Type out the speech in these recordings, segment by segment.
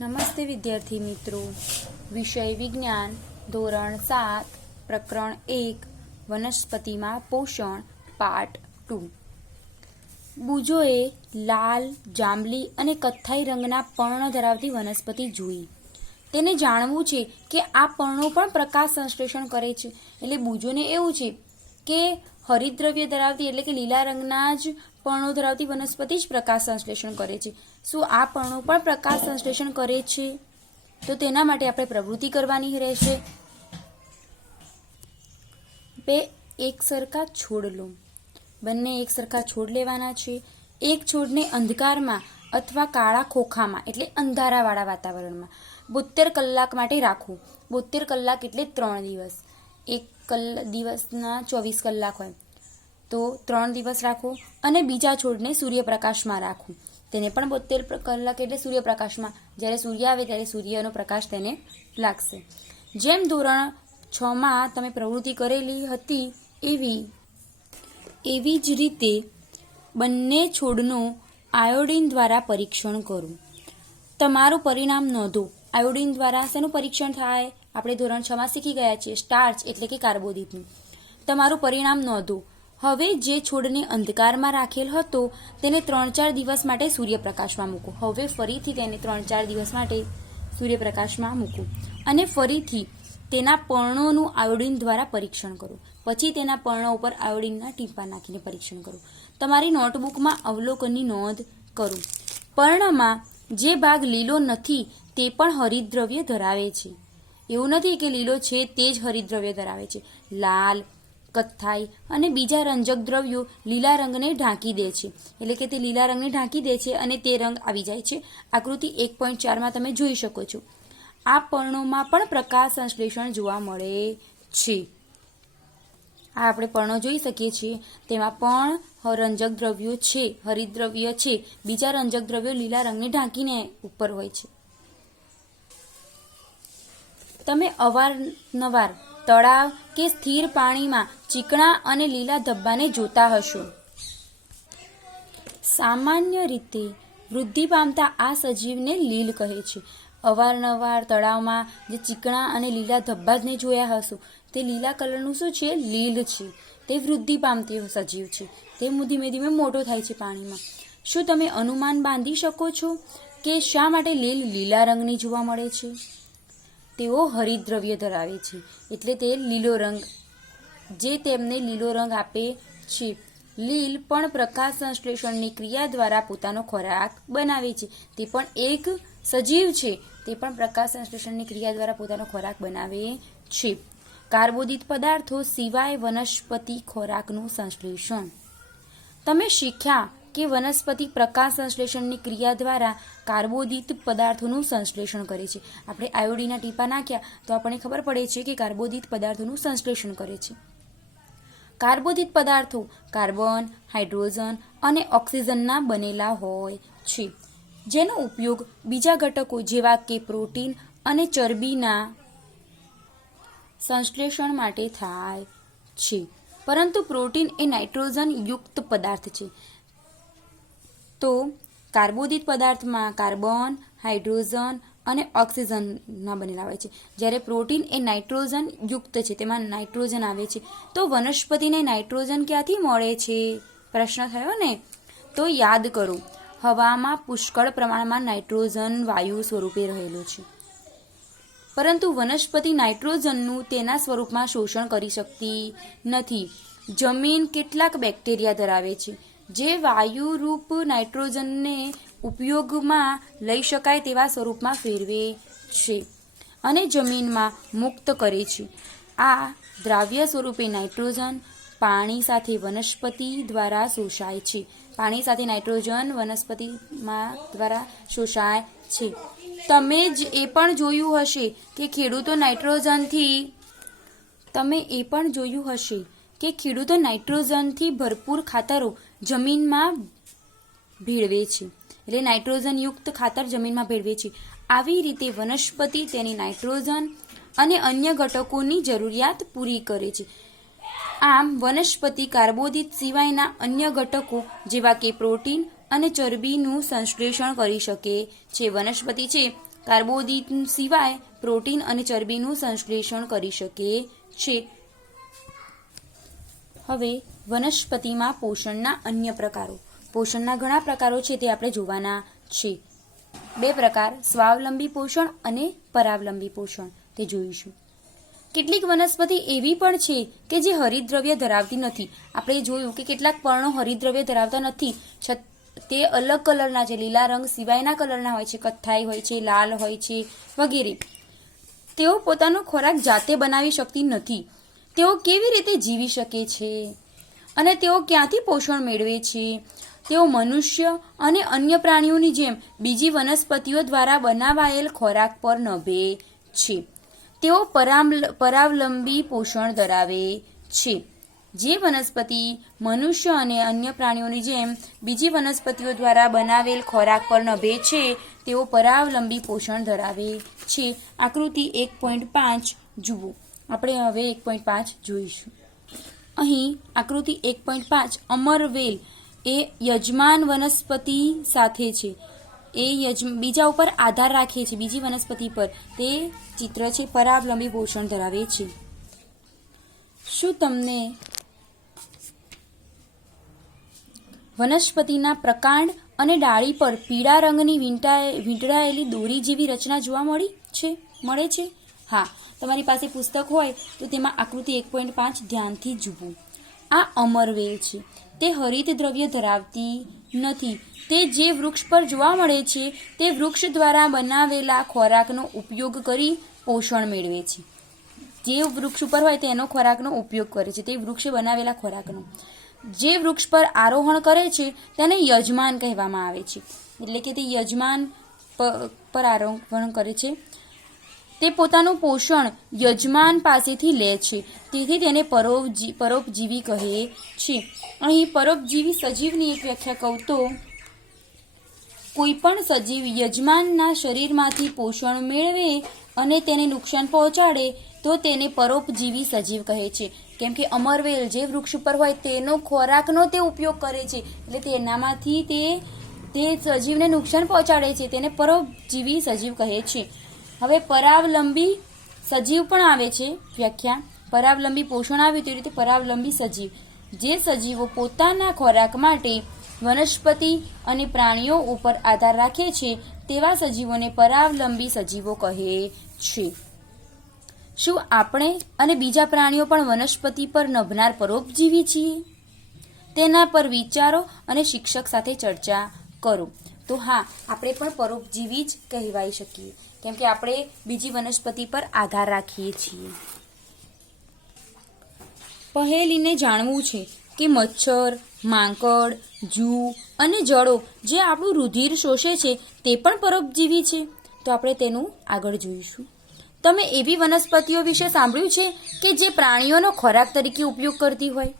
નમસ્તે વિદ્યાર્થી મિત્રો. વિષય વિજ્ઞાન, ધોરણ સાત, પ્રકરણ એક, વનસ્પતિમાં પોષણ, પાર્ટ ટુ. બુજોએ લાલ, જાંબલી અને કથ્થાઈ રંગના પર્ણ ધરાવતી વનસ્પતિ જોઈ. તેને જાણવું છે કે આ પર્ણો પણ પ્રકાશ સંશ્લેષણ કરે છે. એટલે બુજોને એવું છે કે હરિતદ્રવ્ય ધરાવતી એટલે કે લીલા રંગના જ પર્ણો ધરાવતી વનસ્પતિ જ પ્રકાશ સંશ્લેષણ કરે છે. શું આ પર્ણો પણ પ્રકાશ સંશ્લેષણ કરે છે? તો તેના માટે આપણે પ્રવૃત્તિ કરવાની રહેશે. બે, એક સરખા છોડ લો. બંને એક સરખા છોડ લેવાના છે. એક છોડને અંધકારમાં અથવા કાળા ખોખામાં એટલે અંધારાવાળા વાતાવરણમાં બોતેર કલાક માટે રાખવું. બોતેર કલાક એટલે ત્રણ દિવસ. એક કલ, દિવસના ચોવીસ કલાક હોય. તો ત્રણ દિવસ રાખો અને બીજા છોડને સૂર્યપ્રકાશમાં રાખો. તેને પણ બોતેર કલાક એટલે સૂર્યપ્રકાશમાં. જ્યારે સૂર્ય આવે ત્યારે સૂર્યનો પ્રકાશ તેને લાગશે. જેમ ધોરણ છમાં તમે પ્રવૃત્તિ કરેલી હતી એવી એવી જ રીતે બંને છોડનું આયોડિન દ્વારા પરીક્ષણ કરું. તમારું પરિણામ નોંધો. આયોડિન દ્વારા શેનું પરીક્ષણ થાય? આપણે ધોરણ છમાં શીખી ગયા છીએ સ્ટાર્ચ એટલે કે કાર્બોદિતનું. તમારું પરિણામ નોંધો. હવે જે છોડને અંધકારમાં રાખેલ હતો, તેને ત્રણ ચાર દિવસ માટે સૂર્યપ્રકાશમાં મૂકો. હવે ફરીથી તેને ત્રણ ચાર દિવસ માટે સૂર્યપ્રકાશમાં મૂકો. અને ફરીથી તેના પર્ણોનું આયોડિન દ્વારા પરીક્ષણ કરો. પછી તેના પર્ણો ઉપર આયોડિનના ટીપા નાખીને પરીક્ષણ કરો. તમારી નોટબુકમાં અવલોકનની નોંધ કરો. પર્ણમાં જે ભાગ લીલો નથી, તે પણ હરિદ્રવ્ય ધરાવે છે. એવું નથી કે લીલો છે તે જ હરિદ્રવ્ય ધરાવે છે. લાલ, કથ્થાઈ અને બીજા રંજક દ્રવ્યો લીલા રંગને ઢાંકી દે છે. એટલે કે તે લીલા રંગને ઢાંકી દે છે અને તે રંગ આવી જાય છે. આકૃતિ એક પોઈન્ટ ચારમાં તમે જોઈ શકો છો. આ પર્ણોમાં પણ પ્રકાશ સંશ્લેષણ જોવા મળે છે. આ આપણે પર્ણો જોઈ શકીએ છીએ. તેમાં પણ રંજક દ્રવ્યો છે, હરિદ્રવ્ય છે. બીજા રંજક દ્રવ્યો લીલા રંગને ઢાંકીને ઉપર હોય છે. તમે અવારનવાર તળાવ કે સ્થિર પાણીમાં ચીકણા અને લીલા ધબ્બાને જોતા હશો. સામાન્ય રીતે વૃદ્ધિ પામતા આ સજીવને લીલ કહે છે. અવારનવાર તળાવમાં જે ચીકણા અને લીલા ધબ્બા જ જોયા હશો, તે લીલા કલરનું શું છે? લીલ છે. તે વૃદ્ધિ પામતી સજીવ છે. તે ધીમે ધીમે મોટો થાય છે પાણીમાં. શું તમે અનુમાન બાંધી શકો છો કે શા માટે લીલ લીલા રંગની જોવા મળે છે? તેઓ હરિદ્રવ્ય ધરાવે છે. એટલે તે લીલો રંગ, જે તેમને લીલો રંગ આપે છે. લીલ પણ પ્રકાશ સંશ્લેષણની ક્રિયા દ્વારા પોતાનો ખોરાક બનાવે છે. તે પણ એક સજીવ છે. તે પણ પ્રકાશ સંશ્લેષણની ક્રિયા દ્વારા પોતાનો ખોરાક બનાવે છે. કાર્બોદિત પદાર્થો સિવાય વનસ્પતિ ખોરાકનું સંશ્લેષણ. તમે શીખ્યા કે વનસ્પતિ પ્રકાશ સંશ્લેષણની ક્રિયા દ્વારા કાર્બોદિત પદાર્થોનું સંશ્લેષણ કરે છે. આપણે આયોડીના ટીપા નાખ્યા તો આપણને ખબર પડે છે કે કાર્બોદિત પદાર્થોનું સંશ્લેષણ કરે છે. કાર્બોદિત પદાર્થો કાર્બન, હાઇડ્રોજન અને ઓક્સિજનના બનેલા હોય છે. જેનો ઉપયોગ બીજા ઘટકો જેવા કે પ્રોટીન અને ચરબીના સંશ્લેષણ માટે થાય છે. પરંતુ પ્રોટીન એ નાઇટ્રોજન યુક્ત પદાર્થ છે. તો કાર્બોદિત પદાર્થમાં કાર્બન, હાઇડ્રોજન અને ઓક્સિજનના બનેલા હોય છે. જ્યારે પ્રોટીન એ નાઇટ્રોજન યુક્ત છે, તેમાં નાઇટ્રોજન આવે છે. તો વનસ્પતિને નાઇટ્રોજન ક્યાંથી મળે છે? પ્રશ્ન થયો ને? તો યાદ કરો, હવામાં પુષ્કળ પ્રમાણમાં નાઇટ્રોજન વાયુ સ્વરૂપે રહેલું છે. પરંતુ વનસ્પતિ નાઇટ્રોજનનું તેના સ્વરૂપમાં શોષણ કરી શકતી નથી. જમીન કેટલાક બેક્ટેરિયા ધરાવે છે. જે વાયુરૂપ નાઇટ્રોજનને ઉપયોગમાં લઈ શકાય તેવા સ્વરૂપમાં ફેરવે છે અને જમીનમાં મુક્ત કરે છે. આ દ્રાવ્ય સ્વરૂપે નાઇટ્રોજન પાણી સાથે વનસ્પતિ દ્વારા શોષાય છે. પાણી સાથે નાઇટ્રોજન વનસ્પતિમાં દ્વારા શોષાય છે. તમે જ એ પણ જોયું હશે કે ખેડૂતો નાઇટ્રોજનથી તમે એ પણ જોયું હશે કે ખેડૂતો નાઇટ્રોજનથી ભરપૂર ખાતરો જમીનમાં ભેળવે છે. એટલે નાઇટ્રોજન યુક્ત ખાતર જમીનમાં ભેળવે છે. આવી રીતે વનસ્પતિ તેની નાઇટ્રોજન અને અન્ય ઘટકોની જરૂરિયાત પૂરી કરે છે. આમ, વનસ્પતિ કાર્બોદિત સિવાયના અન્ય ઘટકો જેવા કે પ્રોટીન અને ચરબીનું સંશ્લેષણ કરી શકે છે. વનસ્પતિ છે, કાર્બોદિત સિવાય પ્રોટીન અને ચરબીનું સંશ્લેષણ કરી શકે છે. હવે વનસ્પતિમાં પોષણના અન્ય પ્રકારો. પોષણના ઘણા પ્રકારો છે તે આપણે જોવાના છે. બે પ્રકાર, સ્વાવલંબી પોષણ અને પરાવલંબી પોષણ. તે જોઈશું. કેટલીક વનસ્પતિ એવી પણ છે કે જે હરિદ્રવ્ય ધરાવતી નથી. આપણે જોયું કે કેટલાક પર્ણો હરિદ્રવ્ય ધરાવતા નથી. તે અલગ કલરના છે. લીલા રંગ સિવાયના કલરના હોય છે. કથ્થાઈ હોય છે, લાલ હોય છે વગેરે. તેઓ પોતાનો ખોરાક જાતે બનાવી શકતી નથી. તેઓ કેવી રીતે જીવી શકે છે? અને તેઓ ક્યાંથી પોષણ મેળવે છે? તેઓ મનુષ્ય અને અન્ય પ્રાણીઓની જેમ બીજી વનસ્પતિઓ દ્વારા બનાવાયેલ ખોરાક પર નભે છે. તેઓ પરાવલંબી પોષણ ધરાવે છે. જે વનસ્પતિ મનુષ્ય અને અન્ય પ્રાણીઓની જેમ બીજી વનસ્પતિઓ દ્વારા બનાવેલ ખોરાક પર નભે છે, તેઓ પરાવલંબી પોષણ ધરાવે છે. આકૃતિ એક પોઈન્ટ પાંચ જુઓ. આપણે હવે એક પોઈન્ટ પાંચ જોઈશું. અહીં આકૃતિ એક પોઈન્ટ પાંચ અમરવેલ એ યજમાન વનસ્પતિ સાથે છે. એ યજ બીજા ઉપર આધાર રાખે છે, બીજી વનસ્પતિ પર. તે ચિત્ર છે, પરાવલંબી પોષણ ધરાવે છે. શું તમને વનસ્પતિના પ્રકાંડ અને ડાળી પર પીળા રંગની વીંટાએ વીંટળાયેલી દોરી જેવી રચના જોવા મળી છે, મળે છે? હા, તમારી પાસે પુસ્તક હોય તો તેમાં આકૃતિ એક પોઈન્ટ પાંચ ધ્યાનથી જુઓ. આ અમરવેલ છે. તે હરિત દ્રવ્ય ધરાવતી નથી. તે જે વૃક્ષ પર જોવા મળે છે, તે વૃક્ષ દ્વારા બનાવેલા ખોરાકનો ઉપયોગ કરી પોષણ મેળવે છે. જે વૃક્ષ ઉપર હોય તેનો ખોરાકનો ઉપયોગ કરે છે. તે વૃક્ષે બનાવેલા ખોરાકનો. જે વૃક્ષ પર આરોહણ કરે છે, તેને યજમાન કહેવામાં આવે છે. એટલે કે તે યજમાન પર આરોહણ કરે છે. તે પોતાનું પોષણ યજમાન પાસેથી લે છે. તેથી તેને પરોપજી, પરોપજીવી કહે છે. અહીં પરોપજીવી સજીવની એક વ્યાખ્યા કહું તો કોઈ પણ સજીવ યજમાનના શરીરમાંથી પોષણ મેળવે અને તેને નુકસાન પહોંચાડે, તો તેને પરોપજીવી સજીવ કહે છે. કેમ કે અમરવેલ જે વૃક્ષ ઉપર હોય, તેનો ખોરાકનો તે ઉપયોગ કરે છે. એટલે તેનામાંથી તે તે સજીવને નુકસાન પહોંચાડે છે. તેને પરોપજીવી સજીવ કહે છે. હવે પરાવલંબી સજીવ પણ આવે છે, વ્યાખ્યા. પરાવલંબી પોષણ આવ્યું તે રીતે પરાવલંબી સજીવ. જે સજીવો પોતાના ખોરાક માટે વનસ્પતિ અને પ્રાણીઓ ઉપર આધાર રાખે છે, તેવા સજીવોને પરાવલંબી સજીવો કહે છે. શું આપણે અને બીજા પ્રાણીઓ પણ વનસ્પતિ પર નભનાર પરોપજીવી છીએ? તેના પર વિચારો અને શિક્ષક સાથે ચર્ચા કરો. તો હા, આપણે પણ પરોપજીવી જ કહેવાઈ શકીએ. કેમ કે આપણે બીજી વનસ્પતિ પર આધાર રાખીએ છીએ. પહેલીને જાણવું છે કે મચ્છર, માંકડ, જૂ અને જળો જે આપણું રુધિર શોષે છે તે પણ પરોપજીવી છે. તો આપણે તેનું આગળ જોઈશું. તમે એવી વનસ્પતિઓ વિશે સાંભળ્યું છે કે જે પ્રાણીઓનો ખોરાક તરીકે ઉપયોગ કરતી હોય?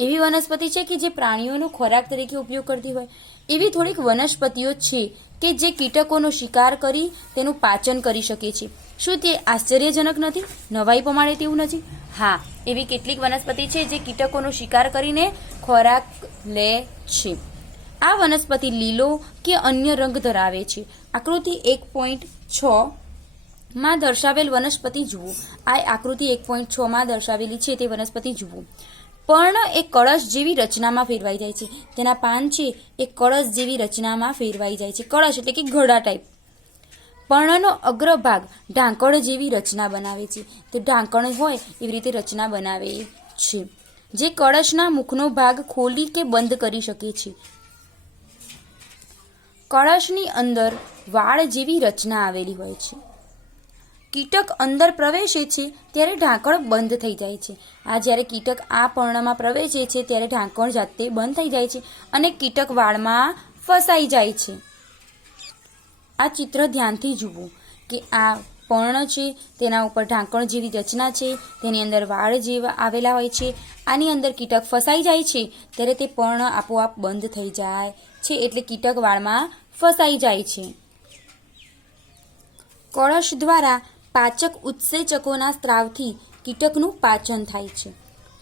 એવી વનસ્પતિ છે કે જે પ્રાણીઓનો ખોરાક તરીકે ઉપયોગ કરતી હોય? એવી થોડીક વનસ્પતિઓ છે કે જે કીટકોનો શિકાર કરી તેનું પાચન કરી શકે છે. શું તે આશ્ચર્યજનક નથી? નવાઈ પ્રમાણે તેવું નથી? હા, એવી કેટલીક વનસ્પતિ છે જે કીટકોનો શિકાર કરીને ખોરાક લે છે. આ વનસ્પતિ લીલો કે અન્ય રંગ ધરાવે છે. આકૃતિ એક પોઈન્ટ છ માં દર્શાવેલ વનસ્પતિ જુઓ. આ આકૃતિ એક પોઈન્ટ છ માં દર્શાવેલી છે તે વનસ્પતિ જુઓ. પર્ણ એ કળશ જેવી રચનામાં ફેરવાઈ જાય છે. તેના પાન છે, એ કળશ જેવી રચનામાં ફેરવાઈ જાય છે. કળશ એટલે કે ઘડા ટાઈપ પર્ણનો અગ્રભાગ ઢાંકણ જેવી રચના બનાવે છે. તો ઢાંકણ હોય એવી રીતે રચના બનાવે છે. જે કળશના મુખનો ભાગ ખોલી કે બંધ કરી શકે છે. કળશની અંદર વાળ જેવી રચના આવેલી હોય છે. કીટક અંદર પ્રવેશે છે, ત્યારે ઢાંકણ બંધ થઈ જાય છે. આ જ્યારે કીટક આ પર્ણમાં પ્રવેશે છે, ત્યારે ઢાંકણ જાતે બંધ થઈ જાય છે અને કીટક વાળમાં ફસાઈ જાય છે. આ ચિત્ર ધ્યાનથી જુઓ કે આ પર્ણ છે, તેના ઉપર ઢાંકણ જેવી રચના છે, તેની અંદર વાળ જેવા આવેલા હોય છે, આની અંદર કીટક ફસાઈ જાય છે, ત્યારે તે પર્ણ આપોઆપ બંધ થઈ જાય છે, એટલે કીટક વાળમાં ફસાઈ જાય છે. કળશ દ્વારા પાચક ઉત્સેચકોના સ્ત્રાવથી કીટકનું પાચન થાય છે.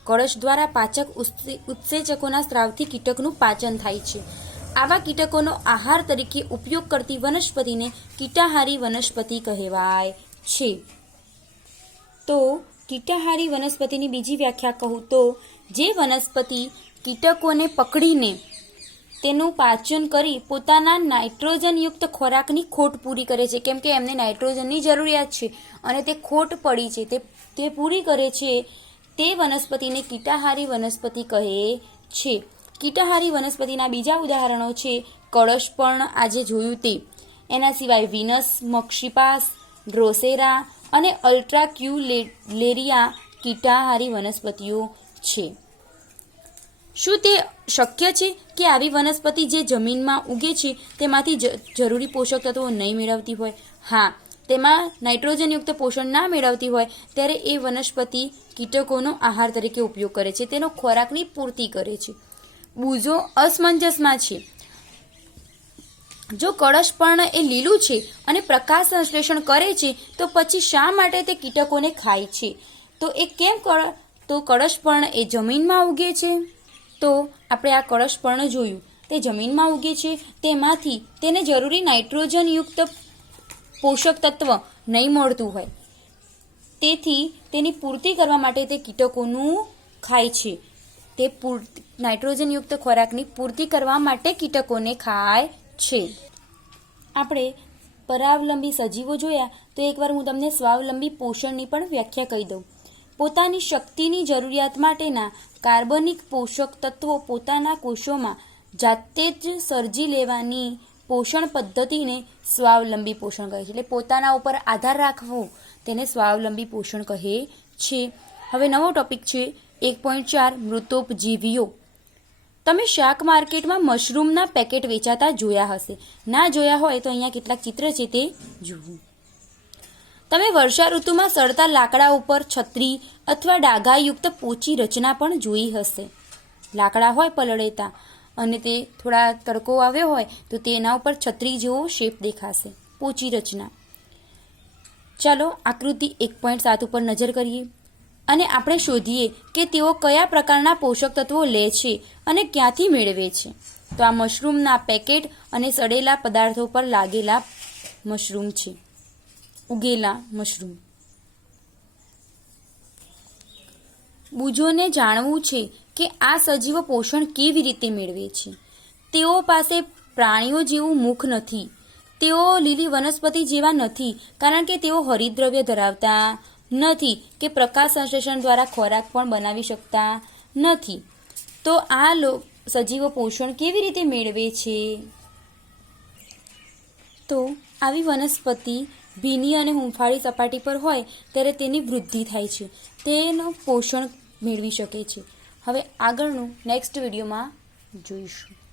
કળશ દ્વારા પાચક ઉત્સે- ઉત્સેચકોના સ્ત્રાવથી કીટકનું પાચન થાય છે. આવા કીટકોનો આહાર તરીકે ઉપયોગ કરતી વનસ્પતિને કીટાહારી વનસ્પતિ કહેવાય છે. તો, કીટાહારી વનસ્પતિની બીજી વ્યાખ્યા કહું તો, જે વનસ્પતિ કીટકોને પકડીને તેનું પાચન કરી પોતાના નાઇટ્રોજનયુક્ત ખોરાકની ખોટ પૂરી કરે છે. કેમ કે એમને નાઇટ્રોજનની જરૂરિયાત છે અને તે ખોટ પડી છે. તે તે પૂરી કરે છે તે વનસ્પતિને કીટાહારી વનસ્પતિ કહે છે. કીટાહારી વનસ્પતિના બીજા ઉદાહરણો છે કળશ પણ આજે જોયું તે. એના સિવાય વિનસ, મક્ષિપાસ, ડ્રોસેરા અને અલ્ટ્રાક્યુલેરિયા કીટાહારી વનસ્પતિઓ છે. શું તે શક્ય છે કે આવી વનસ્પતિ જે જમીનમાં ઉગે છે, તેમાંથી જરૂરી પોષક તત્વો નહીં મેળવતી હોય? હા, તેમાં નાઇટ્રોજનયુક્ત પોષણ ના મેળવતી હોય, ત્યારે એ વનસ્પતિ કીટકોનો આહાર તરીકે ઉપયોગ કરે છે, તેનો ખોરાકની પૂર્તિ કરે છે. બૂઝો અસમંજસમાં છે. જો કળશપર્ણ એ લીલું છે અને પ્રકાશ સંશ્લેષણ કરે છે, તો પછી શા માટે તે કીટકોને ખાય છે? તો એ કેમ કળ, તો કળશપર્ણ એ જમીનમાં ઉગે છે? તો આપણે આ કળશપર્ણ જોયું. તે જમીનમાં ઉગે છે. તેમાંથી તેને જરૂરી નાઇટ્રોજનયુક્ત પોષક તત્વ નહીં મળતું હોય. તેથી તેની પૂર્તિ કરવા માટે તે કીટકોનું ખાય છે. તે પૂર નાઇટ્રોજનયુક્ત ખોરાકની પૂર્તિ કરવા માટે કીટકોને ખાય છે. આપણે પરાવલંબી સજીવો જોયા, તો એકવાર હું તમને સ્વાવલંબી પોષણની પણ વ્યાખ્યા કહી દઉં. પોતાની શક્તિની જરૂરિયાત માટેના કાર્બનિક પોષક તત્વો પોતાના કોષોમાં જાતે જ સર્જી લેવાની પોષણ પદ્ધતિને સ્વાવલંબી પોષણ કહે છે. એટલે પોતાના ઉપર આધાર રાખવો તેને સ્વાવલંબી પોષણ કહે છે. હવે નવો ટોપિક છે, એક પોઈન્ટ ચાર, મૃતોપજીવીઓ. તમે શાક માર્કેટમાં મશરૂમના પેકેટ વેચાતા જોયા હશે. ના જોયા હોય તો અહીંયા કેટલાક ચિત્ર છે તે જુઓ. તમે વર્ષા ઋતુમાં સડતા લાકડા ઉપર છત્રી અથવા ડાઘાયુક્ત પોચી રચના પણ જોઈ હશે. લાકડા હોય પલળેતા અને તે થોડા તડકો આવ્યો હોય તો તેના ઉપર છત્રી જેવો શેપ દેખાશે. પોચી રચના. ચાલો આકૃતિ એક પોઈન્ટ સાત ઉપર નજર કરીએ અને આપણે શોધીએ કે તેઓ કયા પ્રકારના પોષક તત્વો લે છે અને ક્યાંથી મેળવે છે. તો આ મશરૂમના પેકેટ અને સડેલા પદાર્થો પર લાગેલા મશરૂમ છે. ઉગેલા મશરૂમ. બુજોને જાણવું છે કે આ સજીવો પોષણ કેવી રીતે મેળવે છે. તેઓ પાસે પ્રાણીઓ જેવું મુખ નથી. તેઓ લીલી વનસ્પતિ જેવા નથી, કારણ કે તેઓ હરિદ્રવ્ય ધરાવતા નથી કે પ્રકાશ સંશ્લેષણ દ્વારા ખોરાક પણ બનાવી શકતા નથી. તો આ લો, સજીવો પોષણ કેવી રીતે મેળવે છે? તો આવી વનસ્પતિ ભીની અને હુંફાળી સપાટી પર હોય ત્યારે તેની વૃદ્ધિ થાય છે. તેનું પોષણ મેળવી શકે છે. હવે આગળનું નેક્સ્ટ વિડીયોમાં જોઈશું.